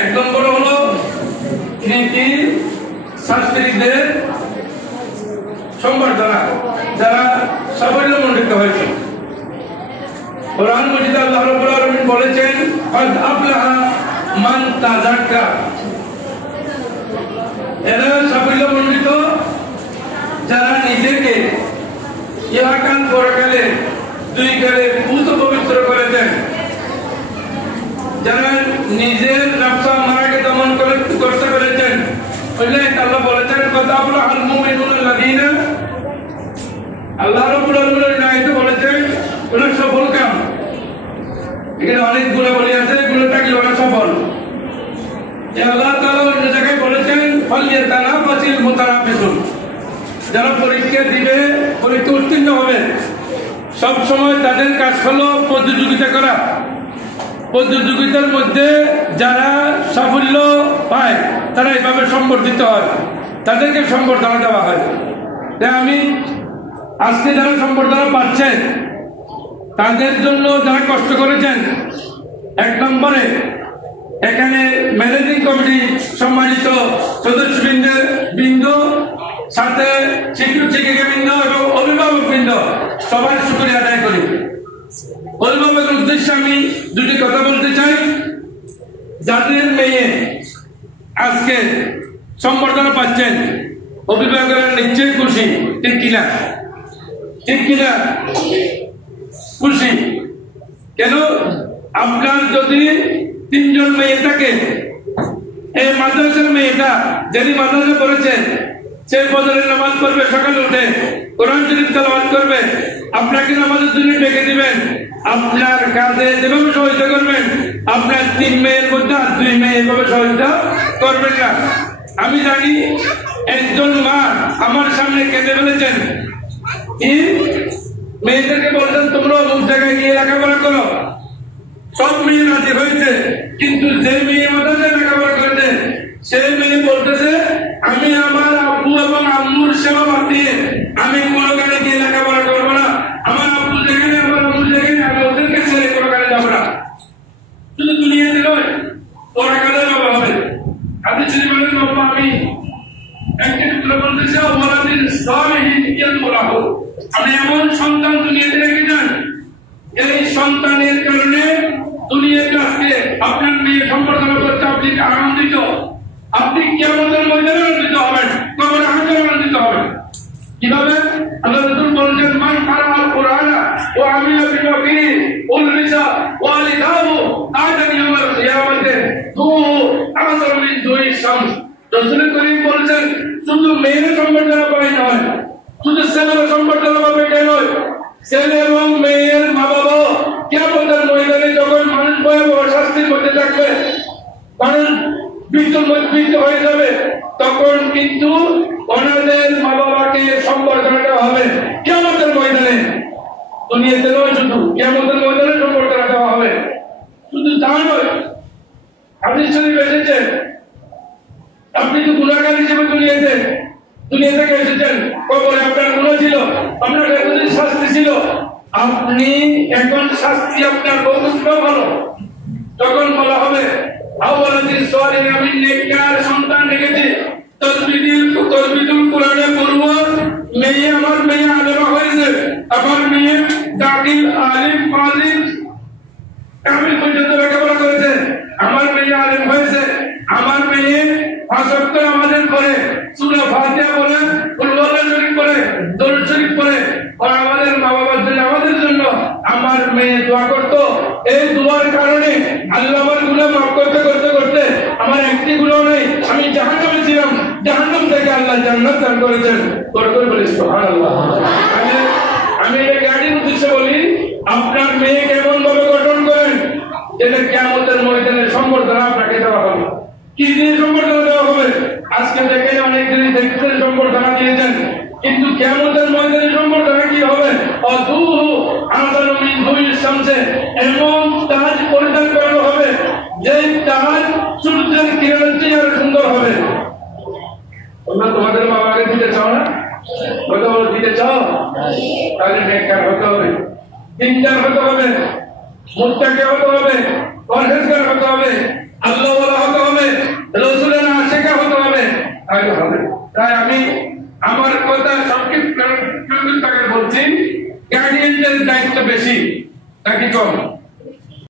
এক নম্বর হলো নীতি শাস্ত্রীদের সম্বর্ধনা যারা সাফল্যমণ্ডিত হয়েছে। কোরআন মজিদে আল্লাহ রাব্বুল আলামিন বলেছেন কদ আফলাহা মান তাযাক্কা, এরা সাফল্যমণ্ডিত যারা নিজেকে ইহকাল পরকালে দুই কালে পূত পবিত্র করে দেন, যারা নিজের নফস মারাকে দমন করতে পেরেছেন। আল্লাহ বলেছেন কদ আফলাহাল মুমিনুনাল্লাযীনা, আল্লাহ রাব্বুল আলামিন আয়াতে বলেছেন ওরা সফল কাম। এখানে অনেক গুণাবলী আছে, এগুলোটা কি ওরা সফল। আল্লাহ তাআলা অন্য জায়গায় বলেছেন ফালইয়াতানাফাসিল মুতানাফিসুন, যারা পরীক্ষা দিবে, পরীক্ষা উত্তীর্ণ হবে, সব সময় তাদের কাজ হলো প্রতিযোগিতা করা। প্রতিযোগিতার মধ্যে যারা সাফল্য পায় তারা এইভাবে সম্বর্ধিত হয়, তাদেরকে সম্বর্ধনা দেওয়া হয়। তাই আমি আজকে যারা সম্বর্ধনা পাচ্ছে তাদের জন্য যারা কষ্ট করেছেন, এক নম্বরে এখানে ম্যানেজিং কমিটি সম্মানিত সদস্যবৃন্দ, সাথে শিক্ষক শিক্ষিকাবৃন্দ এবং অভিভাবকবৃন্দ সবার শুকরিয়া আদায় করি। অভিভাবকের উদ্দেশ্যে আমি দুটি কথা বলতে চাই। যাদের মেয়ে আজকে সম্বর্ধনা পাচ্ছেন, অভিভাবকেরা নিশ্চয়ই খুশি, ঠিক কিনা? ঠিক কিনা? খুশি। কেন? আপনার যদি 3 জন মেয়ে থাকে, এই মাদ্রাসার মেয়েটা যিনি মাদ্রাসা পড়েছে সে ফজরের নামাজ পড়বে, সকালে উঠে কোরআন শরীফ তেলাওয়াত করবে, আপনাকে নামাজের জন্য ডেকে দিবেন, আপনার কাজে যেভাবে সহযোগিতা করবেন, আপনার 3 মেয়ের মধ্যে আর 2 মেয়ে এভাবে সহযোগিতা করবেন না। আমি জানি একজন মা আমার সামনে কেঁদে ফেলেছেন, মেয়েদেরকে বলছেন তোমরা অমুক জায়গায় গিয়ে লেখাপড়া করো। সব মেয়ে রাজি হয়েছে, কিন্তু যে মেয়ে মাদ্রাসায় লেখাপড়া করেছে সেই মেয়ে বলতেছে আমি আমার আব্বু এবং আম্মুর সেবা বাদ দিয়ে আমি কোনো কানে গিয়ে লেখাপড়া করবো না। আমার আব্বু যেখানে, আমার আম্মু যেখানে, আমি ওদেরকে ছেড়ে কোনো কানে যাবো না। শুধু দুনিয়াতে নয়, পরকালে বাবা হবে। হাদিস শরীফে বলেন বাবা আমি একটা টুকরা বলতেছে ওয়ালাদিন সালিহিন ইয়াদুলাহু, আমি এমন সন্তান দুনিয়াতে রেখে যান, এই সন্তানের কারণে দুনিয়াতে আজকে আপনার মেয়ে সম্বর্ধনা করতে আপনি আনন্দিত, আপনি কিয়ামতের ময়দানে আনন্দিত হবেন, কবরে হাসরে আনন্দিত হবেন। কিভাবে? আল্লাহ রাসূল বলেছেন মান কারাআল কুরআনা ওয়া আমিলা বিমা ফিহি উলবিসা ওয়ালিদাহু তাজান ইয়াউমাল কিয়ামাতে দুহু আযরু মিন দুই শামস। রাসূল করিম বলেছেন শুধু মেয়ের সম্বর্ধনা পাই নয়, শুধু ছেলের সম্বর্ধনা পাবে এটা নয়, ছেলে এবং মেয়ের মা বাবা কিয়ামতের ময়দানে যখন মানুষ ভয়াবহ শাস্তির মধ্যে থাকবে, মানুষ বিদ্যুৎ হয়ে যাবে, তখন কিন্তু ওনাদের মা বাবাকে সম্বর্ধনা দেওয়া হবে কিয়ামতের ময়দানে। দুনিয়াতে নয়, শুধু কিয়ামতের ময়দানে সম্বর্ধনা দেওয়া হবে। শুধু তা নয়, হাদিস শরীফে এসেছে আপনি তো গুনাহগার হিসেবে দুনিয়া থেকে এসেছেন, কবরে আপনার গুনাহ ছিল, আপনার এতদিন শাস্তি ছিল, আপনি এখন শাস্তি আপনার বহুত ভালো। তখন বলা হবে আওয়ালাদিন সালিহিন, আমি নেককার সন্তান রেখেছি, তসবিদুল কোরআনে পড়ব, মেয়ে আমার মেয়ে আলেমা হয়েছে, আমার মেয়ে দাখিল আলিম ফাজিল কামিল পর্যন্ত লেখাপড়া করেছে, আমার মেয়ে আলেম হয়েছে, আমার মেয়ে 5 ওয়াক্ত নামাজের পরে সূরা ফাতিহা পড়ে, কুল ওয়াল্লাহু শরীফ পড়ে, দরুদ শরীফ পড়ে, আর আমাদের মা বাবার জন্য, আমাদের জন্য আমার মেয়ে দোয়া করতো। এই দোয়ার কারণে আল্লাহ আমার গুনাহ মাফ করতে করতে করতে আমার একটি গুনাহ নেই, আমি জাহান্নামে ছিলাম, জাহান্নাম থেকে আল্লাহ জান্নাত দান করেছেন। করে বলি সুবহানাল্লাহ। আমি এই গাড়ির উদ্দেশ্যে বলি আপনার মেয়ে কেমন ভাবে গঠন করেন, যেটা কিয়ামতের ময়দানে সম্বর্ধনা আপনাকে দেওয়া হবে। কি দিয়ে সম্বর্ধনা দেওয়া হবে? আজকে দেখেন অনেক দিন দেখতে সম্বর্ধনা দিয়েছেন, কিন্তু কিয়ামতের ময়দানে সম্বর্ধনা কি হবে? অদুহু আযারু মিন দুই শামসে, এমন তাজ পরিধান করানো হবে যে তাজ সূর্যের কিরণের চেয়ে আরো সুন্দর হবে। তোমরা তোমাদের বাবাকে দিতে চাও না? কথা বলো, দিতে চাও? তাহলে নেককার হতে হবে, দিনদার হতে হবে, মুত্তাকি হতে হবে, পরহেজগার হতে হবে, আল্লাহওয়ালা হতে হবে। তাহলে হবে। তাই আমি আমার কথা সংক্ষিপ্ত বলছি, গার্ডিয়ানদের দায়িত্ব বেশি নাকি কম?